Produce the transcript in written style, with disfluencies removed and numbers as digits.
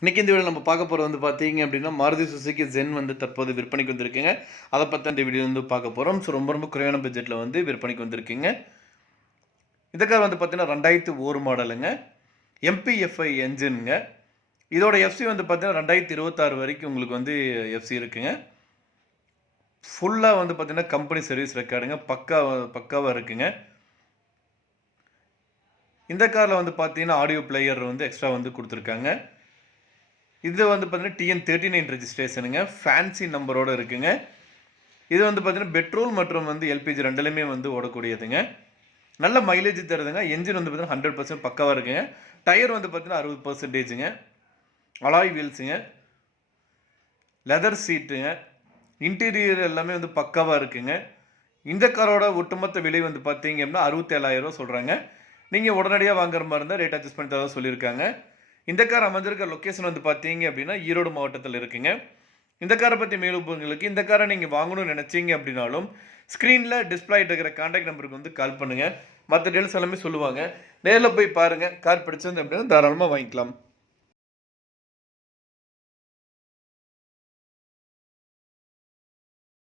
இன்னைக்கு இந்த வீடியோ நம்ம பார்க்க போகிறது வந்து பார்த்தீங்க அப்படின்னா மாருதி சுசுகி ஜென் வந்து தற்போது விற்பனைக்கு வந்திருக்குங்க. அதை பற்றி இந்த வீடியோ வந்து பார்க்க போகிறோம். ஸோ ரொம்ப குறைவான பட்ஜெட்டில் வந்து விற்பனைக்கு வந்திருக்குங்க. இந்த கார் வந்து பார்த்தீங்கன்னா 2001 மாடலுங்க. எம்பிஎஃப்ஐ என்ஜின்ங்க. இதோட எஃப்சி வந்து பார்த்தீங்கன்னா 2026 வரைக்கும் உங்களுக்கு வந்து எஃப்சி இருக்குங்க. ஃபுல்லாக வந்து பார்த்தீங்கன்னா கம்பெனி சர்வீஸ் ரெக்கார்டுங்க. பக்காவாக இருக்குங்க. இந்த காரில் வந்து பார்த்தீங்கன்னா ஆடியோ பிளேயர் வந்து எக்ஸ்ட்ரா வந்து கொடுத்துருக்காங்க. இது வந்து பார்த்தீங்கன்னா TN39 ரெஜிஸ்ட்ரேஷனுங்க. ஃபேன்சி நம்பரோடு இருக்குங்க. இது வந்து பார்த்தீங்கன்னா பெட்ரோல் மற்றும் வந்து எல்பிஜி ரெண்டுலையுமே வந்து ஓடக்கூடியதுங்க. நல்ல மைலேஜ் தருதுங்க. என்ஜின் வந்து பார்த்தீங்கன்னா 100% பக்காவாக இருக்குங்க. டயர் வந்து பார்த்தீங்கன்னா 60%ங்க. அலாய் வீல்ஸுங்க. லெதர் சீட்டுங்க. இன்டீரியர் எல்லாமே வந்து பக்காவாக இருக்குங்க. இந்த காரோட ஒட்டுமொத்த விலை வந்து பார்த்தீங்க அப்படின்னா 67,000 சொல்கிறாங்க. நீங்கள் உடனடியாக வாங்குற மாதிரி இருந்தால் ரேட் அட்ஜஸ்ட் பண்ணி தரதா சொல்லியிருக்காங்க. இந்த கார் அமைஞ்சிருக்க லொக்கேஷன் வந்து பார்த்தீங்க அப்படின்னா ஈரோடு மாவட்டத்தில் இருக்குங்க. இந்த காரை பற்றி மேலும் உங்களுக்கு இந்த காரை நீங்கள் வாங்கணும்னு நினச்சிங்க அப்படின்னாலும் ஸ்க்ரீனில் டிஸ்பிளே ஆகிட்டு இருக்கிற கான்டாக்ட் நம்பருக்கு வந்து கால் பண்ணுங்கள். மற்ற டீல்ஸ் எல்லாமே சொல்லுவாங்க. நேரில் போய் பாருங்கள். கார் பிடிச்சிருந்து அப்படின்னா தாராளமாக வாங்கிக்கலாம்.